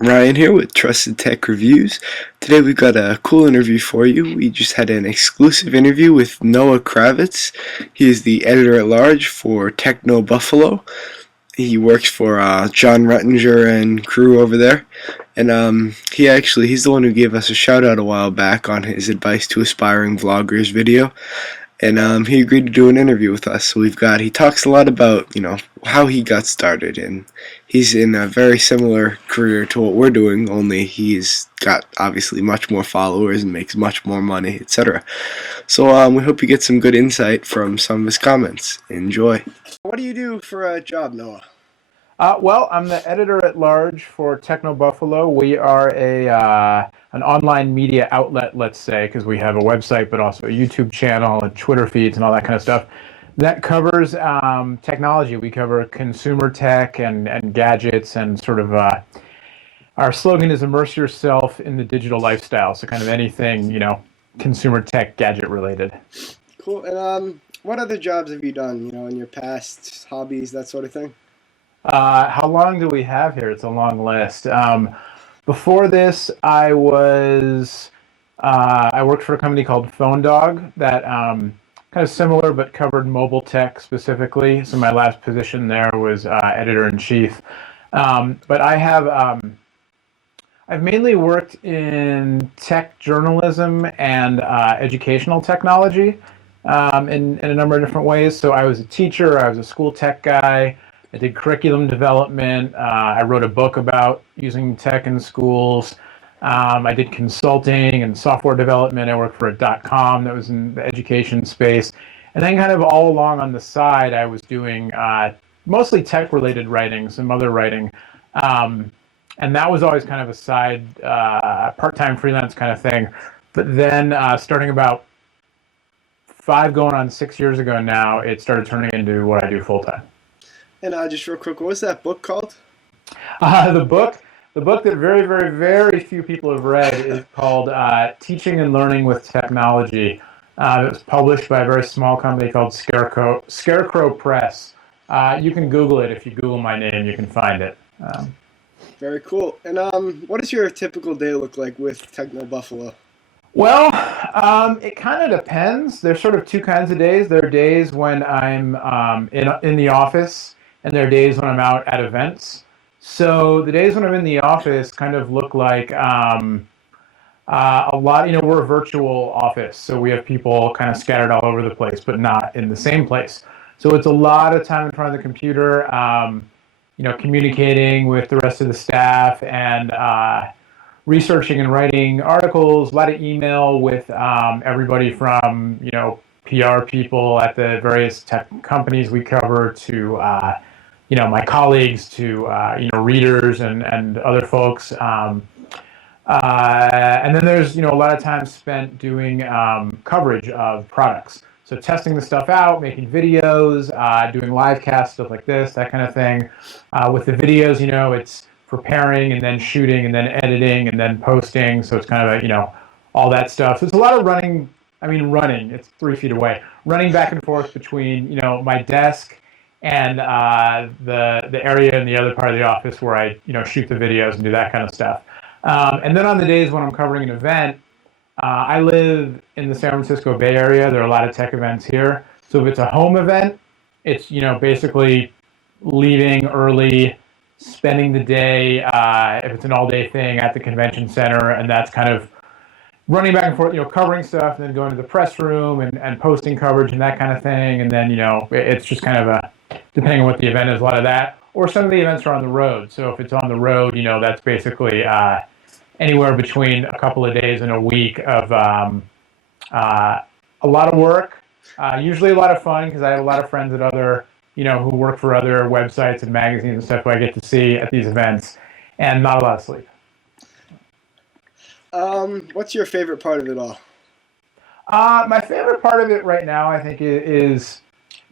Ryan here with Trusted Tech Reviews. Today we've got a cool interview for you. We just had an exclusive interview with Noah Kravitz. He is the editor-at-large for TechnoBuffalo. He works for John Rettinger and crew over there. And he's the one who gave us a shout out a while back on his advice to aspiring vloggers video. And he agreed to do an interview with us. So he talks a lot about, how he got started, and he's in a very similar career to what we're doing, only he's got obviously much more followers and makes much more money, etc. So we hope you get some good insight from some of his comments. Enjoy. What do you do for a job, Noah? Well, I'm the editor-at-large for TechnoBuffalo. We are an online media outlet, let's say, because we have a website, but also a YouTube channel and Twitter feeds and all that kind of stuff. That covers technology. We cover consumer tech and gadgets, and sort of our slogan is immerse yourself in the digital lifestyle. So kind of anything, consumer tech, gadget related. Cool. And what other jobs have you done, in your past, hobbies, that sort of thing? How long do we have here? It's a long list. Before this, I worked for a company called Phone Dog that kind of similar but covered mobile tech specifically. So my last position there was editor-in-chief. But I've mainly worked in tech journalism and educational technology in a number of different ways. So I was a teacher, I was a school tech guy. I did curriculum development. I wrote a book about using tech in schools. I did consulting and software development. I worked for a .com that was in the education space. And then kind of all along on the side, I was doing mostly tech-related writing, some other writing. And that was always kind of a side, part-time freelance kind of thing. But then starting about 5 going on 6 years ago now, it started turning into what I do full-time. And just real quick, what was that book called? The book that very, very, very few people have read is called Teaching and Learning with Technology. It was published by a very small company called Scarecrow Press. You can Google it. If you Google my name, you can find it. Very cool. And what does your typical day look like with TechnoBuffalo? Well, it kind of depends. There's sort of two kinds of days. There are days when I'm in the office, and there are days when I'm out at events. So the days when I'm in the office kind of look like a lot, we're a virtual office, so we have people kind of scattered all over the place, but not in the same place. So it's a lot of time in front of the computer, communicating with the rest of the staff and researching and writing articles, a lot of email with everybody from, PR people at the various tech companies we cover to, my colleagues to, readers and other folks. And then there's, a lot of time spent doing coverage of products. So testing the stuff out, making videos, doing live cast, stuff like this, that kind of thing. With the videos, it's preparing and then shooting and then editing and then posting. So it's kind of all that stuff. So it's a lot of running. It's 3 feet away. Running back and forth between, my desk and the area in the other part of the office where I, shoot the videos and do that kind of stuff. And then on the days when I'm covering an event, I live in the San Francisco Bay Area. There are a lot of tech events here. So if it's a home event, it's, basically leaving early, spending the day, if it's an all-day thing, at the convention center, and that's kind of running back and forth, covering stuff, and then going to the press room and posting coverage and that kind of thing. And then, it's just kind of depending on what the event is, a lot of that. Or some of the events are on the road. So if it's on the road, that's basically anywhere between a couple of days and a week of a lot of work, usually a lot of fun, because I have a lot of friends at other, who work for other websites and magazines and stuff who I get to see at these events, and not a lot of sleep. What's your favorite part of it all? My favorite part of it right now, I think, is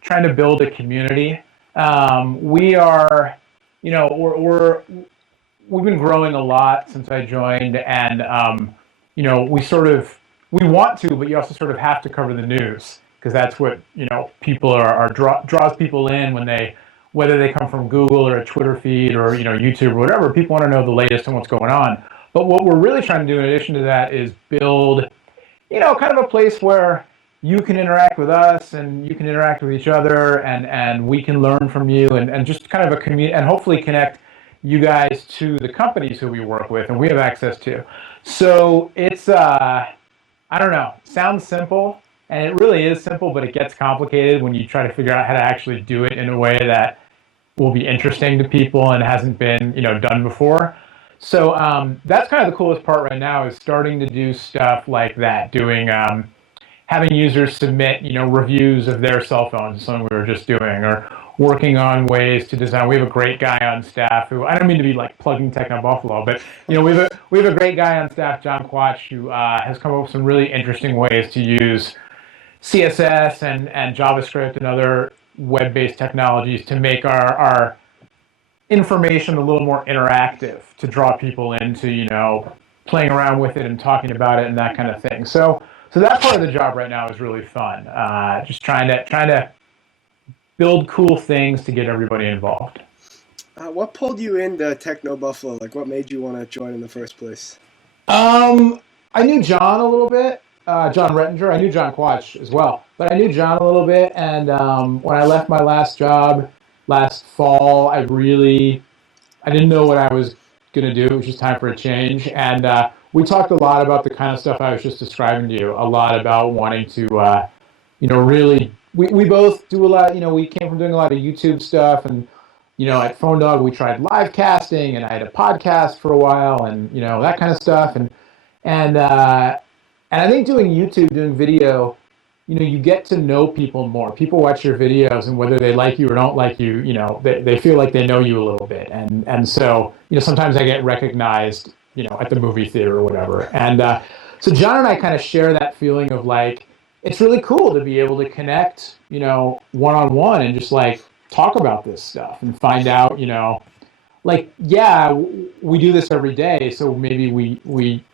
trying to build a community. We are, we've been growing a lot since I joined, and we want to, but you also sort of have to cover the news, because that's what draws people in when whether they come from Google or a Twitter feed or YouTube or whatever. People want to know the latest and what's going on. But what we're really trying to do in addition to that is build, kind of a place where you can interact with us and you can interact with each other, and we can learn from you, and just kind of a community, and hopefully connect you guys to the companies who we work with and we have access to. So it's, I don't know, sounds simple, and it really is simple, but it gets complicated when you try to figure out how to actually do it in a way that will be interesting to people and hasn't been, done before. So that's kind of the coolest part right now, is starting to do stuff like that, doing having users submit, reviews of their cell phones, something we were just doing, or working on ways to design. We have a great guy on staff who, I don't mean to be like plugging TechnoBuffalo, but we have a great guy on staff, John Quach, who has come up with some really interesting ways to use CSS and JavaScript and other web-based technologies to make our information a little more interactive, to draw people into, playing around with it and talking about it and that kind of thing. So that part of the job right now is really fun. Just trying to build cool things to get everybody involved. What pulled you into TechnoBuffalo? Like, what made you want to join in the first place? I knew John a little bit, John Rettinger. I knew John Quach as well, but I knew John a little bit. And when I left my last job last fall, I didn't know what I was going to do. It was just time for a change. And we talked a lot about the kind of stuff I was just describing to you, a lot about wanting to, really, we both do a lot, we came from doing a lot of YouTube stuff, and, at Phone Dog, we tried live casting, and I had a podcast for a while, and, that kind of stuff. And I think doing YouTube, doing video, you get to know people more. People watch your videos, and whether they like you or don't like you, they feel like they know you a little bit. And so, sometimes I get recognized, at the movie theater or whatever. And so John and I kind of share that feeling of like, it's really cool to be able to connect, one-on-one, and just like talk about this stuff and find out, like, yeah, we do this every day, so maybe we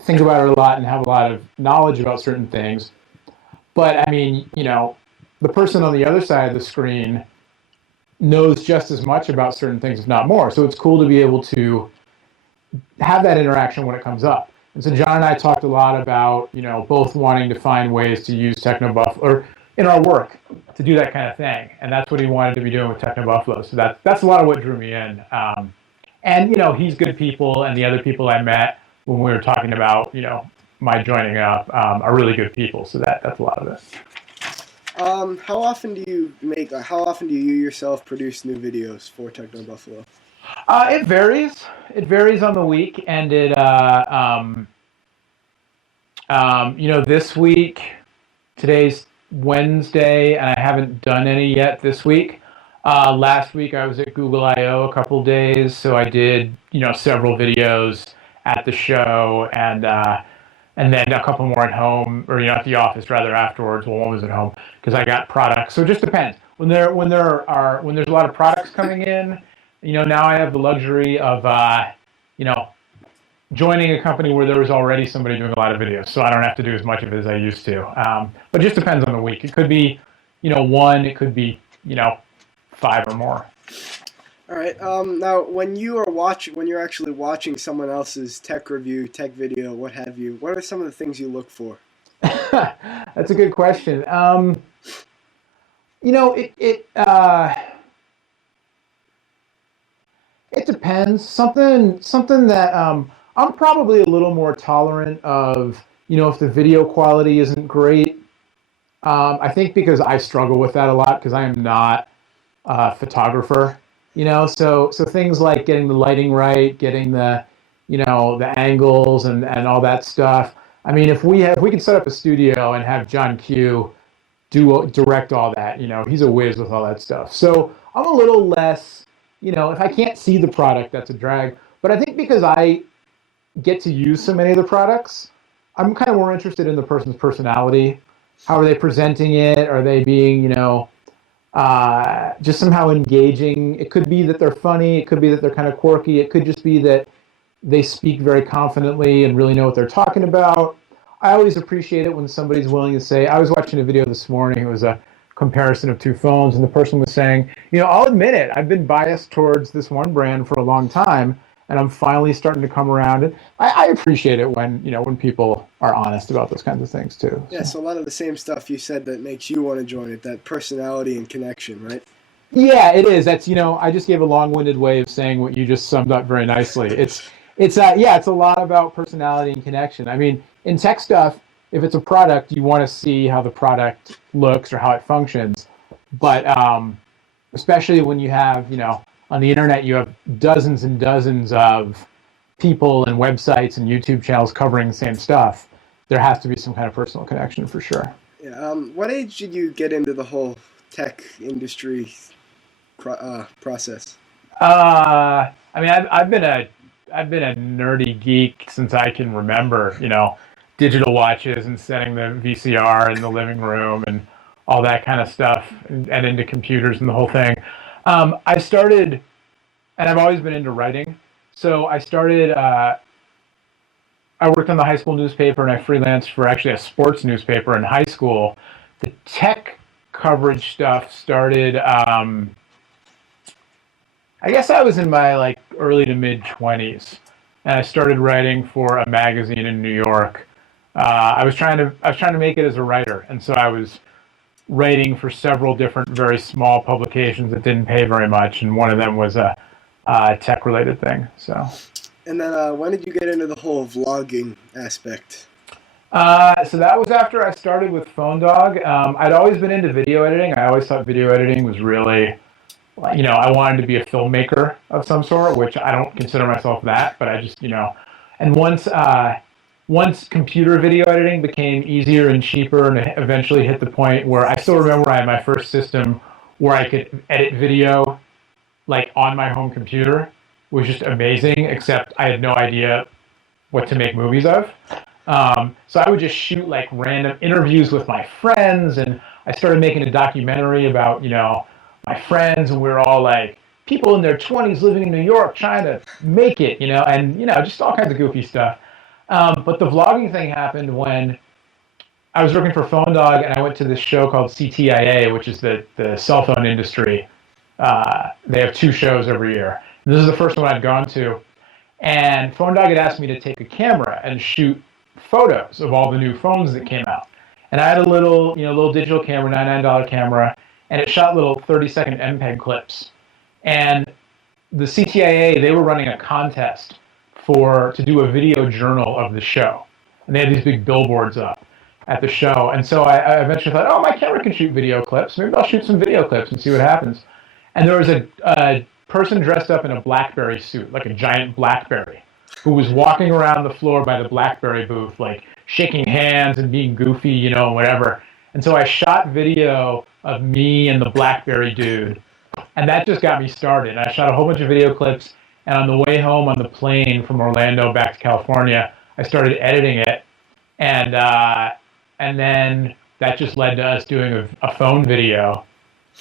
think about it a lot and have a lot of knowledge about certain things. But I mean, the person on the other side of the screen knows just as much about certain things, if not more. So it's cool to be able to have that interaction when it comes up. And so John and I talked a lot about, both wanting to find ways to use TechnoBuffalo, or in our work, to do that kind of thing. And that's what he wanted to be doing with TechnoBuffalo. So that's a lot of what drew me in. And, he's good people, and the other people I met when we were talking about, my joining up, are really good people. So that's a lot of it. How often do you yourself produce new videos for TechnoBuffalo? It varies. It varies on the week, and this week, today's Wednesday, and I haven't done any yet this week. Last week I was at Google I/O a couple days, so I did, several videos at the show, and then a couple more at home, or at the office rather, afterwards. Well, one was at home because I got products. So it just depends. When there's a lot of products coming in, now I have the luxury of joining a company where there was already somebody doing a lot of videos, so I don't have to do as much of it as I used to. But it just depends on the week. It could be, one. It could be, 5 or more. All right. Now, when you're actually watching someone else's tech review, tech video, what have you, what are some of the things you look for? That's a good question. It depends. Something that I'm probably a little more tolerant of. If the video quality isn't great, I think because I struggle with that a lot because I am not a photographer. So things like getting the lighting right, getting the angles and all that stuff. I mean, if we could set up a studio and have John Q direct all that, he's a whiz with all that stuff. So I'm a little less, if I can't see the product, that's a drag. But I think because I get to use so many of the products, I'm kind of more interested in the person's personality. How are they presenting it? Are they being, just somehow engaging? It could be that they're funny. It could be that they're kind of quirky. It could just be that they speak very confidently and really know what they're talking about. I always appreciate it when somebody's willing to say, I was watching a video this morning. It was a comparison of two phones, and the person was saying, I'll admit it, I've been biased towards this one brand for a long time, and I'm finally starting to come around. And I appreciate it when people are honest about those kinds of things too. Yeah, so a lot of the same stuff you said that makes you want to join it, that personality and connection, right? Yeah, it is. That's I just gave a long-winded way of saying what you just summed up very nicely. It's a lot about personality and connection. I mean, in tech stuff, if it's a product, you want to see how the product looks or how it functions. But especially when you have, on the internet, you have dozens and dozens of people and websites and YouTube channels covering the same stuff. There has to be some kind of personal connection for sure. Yeah. What age did you get into the whole tech industry process? I mean, I've been a nerdy geek since I can remember. Digital watches and setting the VCR in the living room and all that kind of stuff, and into computers and the whole thing. I started, and I've always been into writing. So I started. I worked on the high school newspaper, and I freelanced for actually a sports newspaper in high school. The tech coverage stuff started. I guess I was in my early to mid 20s, and I started writing for a magazine in New York. I was trying to make it as a writer, and so I was writing for several different very small publications that didn't pay very much, and one of them was a tech related thing. So. And then when did you get into the whole vlogging aspect? So that was after I started with PhoneDog. I'd always been into video editing. I always thought video editing was really, I wanted to be a filmmaker of some sort, which I don't consider myself that, but I just, and once computer video editing became easier and cheaper, and it eventually hit the point where I still remember I had my first system where I could edit video on my home computer, was just amazing, except I had no idea what to make movies of. So I would just shoot random interviews with my friends, and I started making a documentary about, my friends, and we were all people in their 20s living in New York trying to make it, and, just all kinds of goofy stuff. But the vlogging thing happened when I was working for PhoneDog, and I went to this show called CTIA, which is the cell phone industry. They have 2 shows every year. This is the first one I'd gone to. And PhoneDog had asked me to take a camera and shoot photos of all the new phones that came out. And I had a little digital camera, $99 camera, and it shot little 30-second MPEG clips. And the CTIA, they were running a contest to do a video journal of the show. And they had these big billboards up at the show. And so I eventually thought, my camera can shoot video clips. Maybe I'll shoot some video clips and see what happens. And there was a person dressed up in a BlackBerry suit, like a giant BlackBerry, who was walking around the floor by the BlackBerry booth, shaking hands and being goofy, whatever. And so I shot video of me and the BlackBerry dude, and that just got me started. I shot a whole bunch of video clips, and on the way home on the plane from Orlando back to California, I started editing it, and then that just led to us doing a phone video,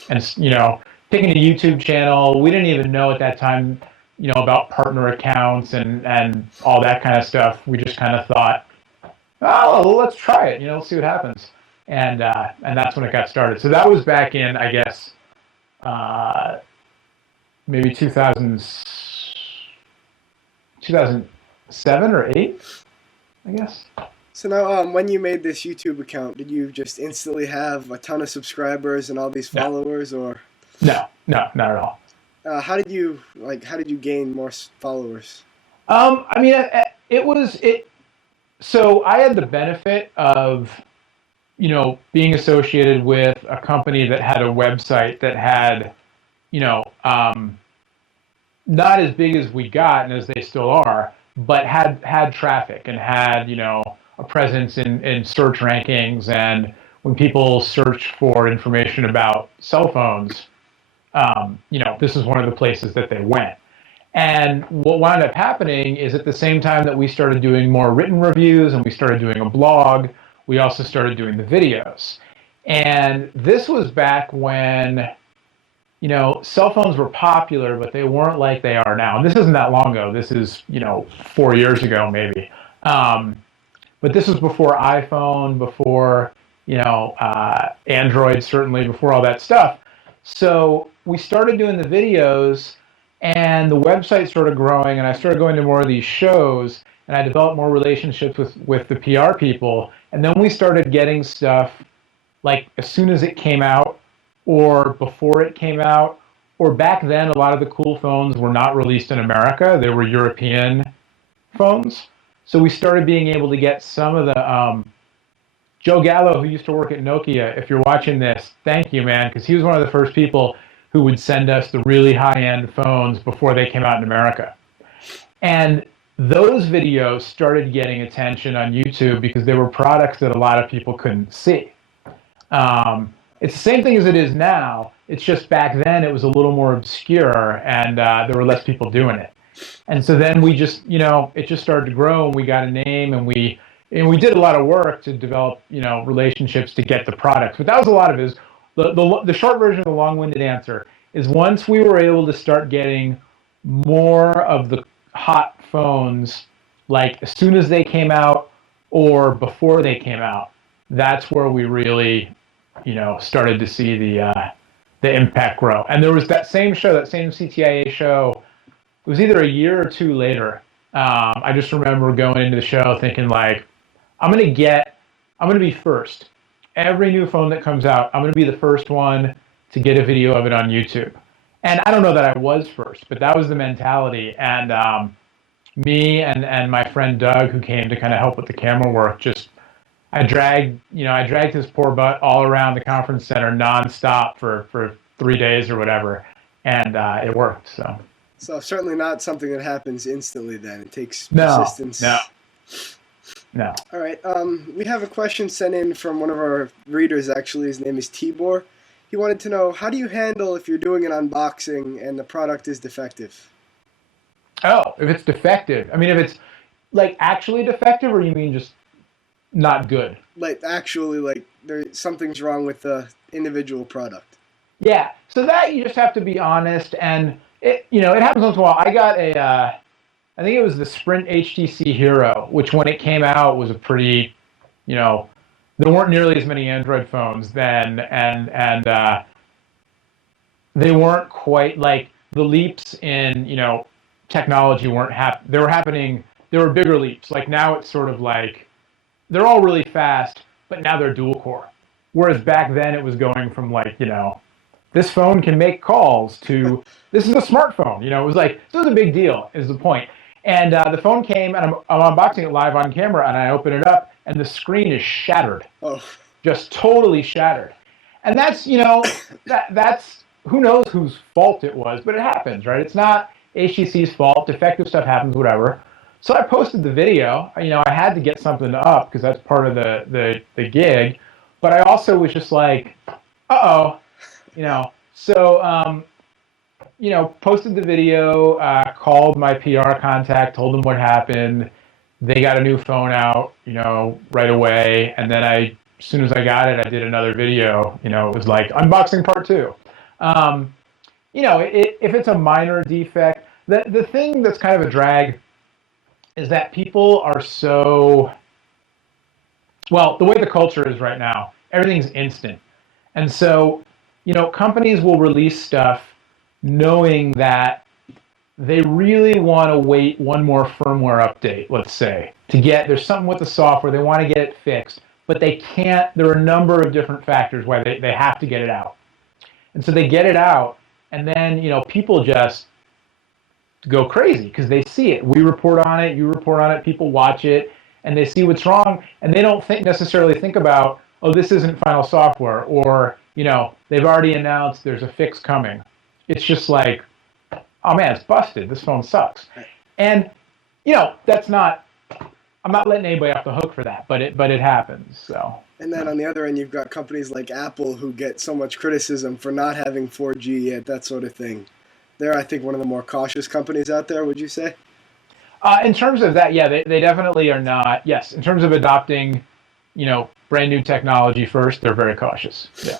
and picking a YouTube channel. We didn't even know at that time, about partner accounts and all that kind of stuff. We just kind of thought, well, let's try it. Let's see what happens. And that's when it got started. So that was back in, I guess, maybe 2007 or 8, I guess. So now, when you made this YouTube account, did you just instantly have a ton of subscribers and all these followers, or? No, not at all. How did you gain more followers? I mean, so I had the benefit of, being associated with a company that had a website that had, not as big as we got and as they still are, but had traffic and had, a presence in search rankings. And when people search for information about cell phones, this is one of the places that they went. And what wound up happening is at the same time that we started doing more written reviews and we started doing a blog, we also started doing the videos. And this was back when, cell phones were popular, but they weren't like they are now. And this isn't that long ago. This is, 4 years ago, maybe. But this was before iPhone, before, Android certainly before all that stuff. So we started doing the videos, and the website started growing, and I started going to more of these shows, and I developed more relationships with the PR people, and then we started getting stuff like as soon as it came out, or before it came out, or back then a lot of the cool phones were not released in America; they were European phones. So we started being able to get some of the Joe Gallo, who used to work at Nokia. If you're watching this, thank you, man, because he was one of the first people who would send us the really high-end phones before they came out in America. And those videos started getting attention on YouTube because they were products that a lot of people couldn't see. It's the same thing as it is now. It's just back then it was a little more obscure, and there were less people doing it. And so then we just, it just started to grow, and we got a name, and we did a lot of work to develop, relationships to get the products. But that was a lot of it. The short version of the long-winded answer is once we were able to start getting more of the hot phones, like as soon as they came out or before they came out, that's where we really, started to see the impact grow. And there was that same show, that same CTIA show. It was either a year or two later. I just remember going into the show thinking like, I'm going to be first. Every new phone that comes out, I'm going to be the first one to get a video of it on YouTube. And I don't know that I was first, but that was the mentality. And me and my friend Doug, who came to kind of help with the camera work, I dragged his poor butt all around the conference center nonstop for 3 days or whatever, and it worked. So certainly not something that happens instantly. Then it takes No, persistence. no. All right. We have a question sent in from one of our readers. Actually, his name is Tibor. He wanted to know, how do you handle if you're doing an unboxing and the product is defective? Oh, if it's defective. I mean, if it's like actually defective, or you mean just not good? Like actually, like something's wrong with the individual product. Yeah. So that you just have to be honest, and it happens once in a while. I got I think it was the Sprint HTC Hero, which when it came out was a pretty, there weren't nearly as many Android phones then, and they weren't quite like the leaps in technology weren't they were happening. There were bigger leaps. Like now it's sort of like they're all really fast, but now they're dual core. Whereas back then it was going from like this phone can make calls to this is a smartphone. It was like this was a big deal. Is the point. And the phone came, and I'm unboxing it live on camera, and I open it up, and the screen is shattered, just totally shattered. And that's that's who knows whose fault it was, but it happens, right? It's not HTC's fault. Defective stuff happens, whatever. So I posted the video. I had to get something up because that's part of the gig, but I also was just like, so. Posted the video, called my PR contact, told them what happened. They got a new phone out, right away. And then as soon as I got it, I did another video. It was like unboxing part 2. If it's a minor defect, the thing that's kind of a drag is that people are so, well, the way the culture is right now, everything's instant. And so, companies will release stuff knowing that they really want to wait one more firmware update, let's say, there's something with the software, they want to get it fixed, but they can't, there are a number of different factors why they have to get it out. And so they get it out, and then, people just go crazy because they see it. We report on it, you report on it, people watch it, and they see what's wrong, and they don't necessarily think about, oh, this isn't final software, or, they've already announced there's a fix coming. It's just like, oh man, it's busted. This phone sucks. And, that's not, I'm not letting anybody off the hook for that, but it happens. So. And then on the other end, you've got companies like Apple who get so much criticism for not having 4G yet, that sort of thing. They're, I think, one of the more cautious companies out there, would you say? In terms of that, yeah, they definitely are not. Yes, in terms of adopting, brand new technology first, they're very cautious. Yeah.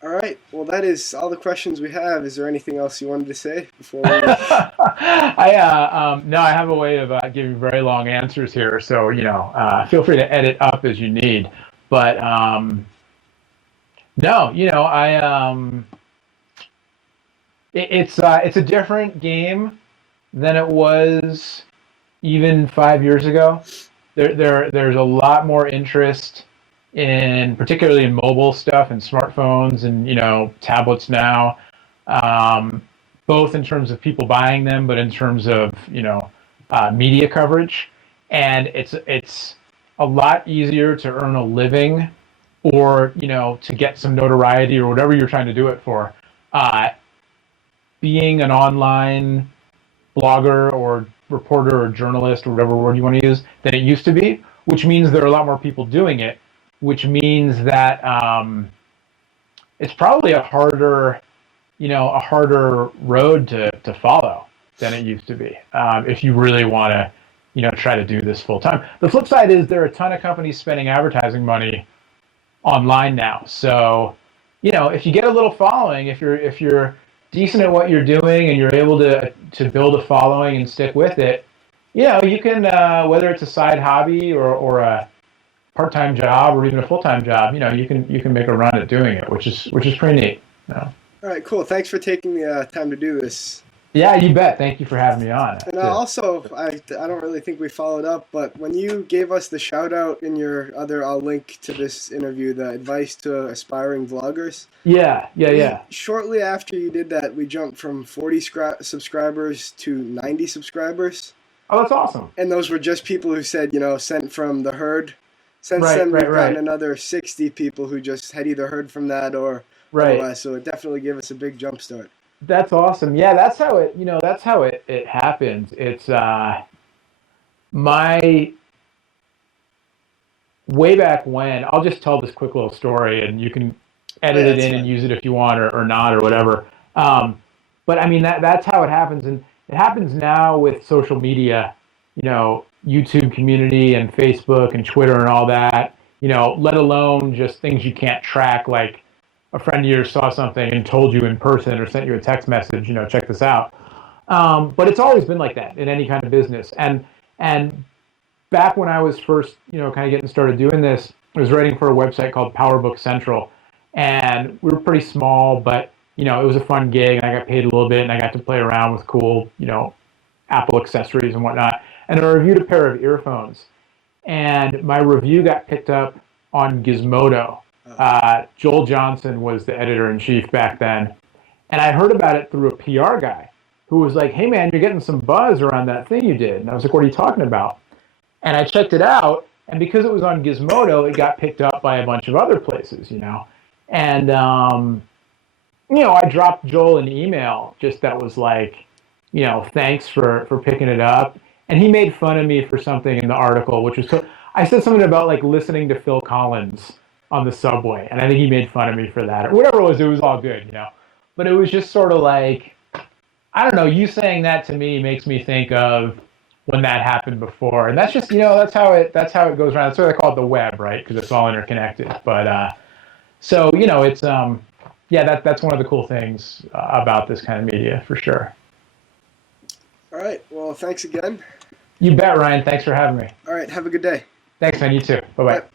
All right. Well, that is all the questions we have. Is there anything else you wanted to say before we? No, I have a way of giving very long answers here, so feel free to edit up as you need. But no, it's a different game than it was even 5 years ago. There's a lot more interest in, particularly in mobile stuff and smartphones and tablets now, um, both in terms of people buying them, but in terms of media coverage. And it's a lot easier to earn a living, or to get some notoriety or whatever you're trying to do it for, uh, being an online blogger or reporter or journalist or whatever word you want to use than it used to be, which means there are a lot more people doing it, which means that it's probably a harder road to follow than it used to be, if you really want to try to do this full time. The flip side is there are a ton of companies spending advertising money online now. So, if you get a little following, if you're decent at what you're doing and you're able to build a following and stick with it, you can, whether it's a side hobby or a part-time job or even a full-time job, you can make a run at doing it, which is pretty neat. All right, cool. Thanks for taking the time to do this. Yeah, you bet. Thank you for having me on. And also, I don't really think we followed up, but when you gave us the shout out in your other, I'll link to this interview, the advice to aspiring vloggers. Yeah. Shortly after you did that, we jumped from 40 subscribers to 90 subscribers. Oh, that's awesome. And those were just people who said, sent from the herd. Since Right, then, we've right, gotten right. another 60 people who just had either heard from that or Right. otherwise. So it definitely gave us a big jump start. That's awesome. Yeah, that's how it happens. It's my way back when. I'll just tell this quick little story, and you can Oh, edit yeah, it that's in and fine. use it if you want, or not, or whatever. But I mean, that's how it happens, and it happens now with social media, YouTube community and Facebook and Twitter and all that. Let alone just things you can't track, like a friend of yours saw something and told you in person or sent you a text message, check this out. But it's always been like that in any kind of business. And back when I was first, kind of getting started doing this, I was writing for a website called PowerBook Central, and we were pretty small, but it was a fun gig, and I got paid a little bit, and I got to play around with cool, Apple accessories and whatnot. And I reviewed a pair of earphones, and my review got picked up on Gizmodo. Joel Johnson was the editor in chief back then, and I heard about it through a PR guy who was like, "Hey man, you're getting some buzz around that thing you did." And I was like, "What are you talking about?" And I checked it out, and because it was on Gizmodo, it got picked up by a bunch of other places. And I dropped Joel an email just that was like, thanks for picking it up. And he made fun of me for something in the article, which was I said something about like listening to Phil Collins on the subway, and I think he made fun of me for that or whatever it was. It was all good. But it was just sort of like, I don't know. You saying that to me makes me think of when that happened before, and that's just that's how it goes around. That's why they call it the web, right? Because it's all interconnected. But so it's yeah, that's one of the cool things about this kind of media for sure. All right. Well, thanks again. You bet, Ryan. Thanks for having me. All right. Have a good day. Thanks, man. You too. Bye bye. Bye.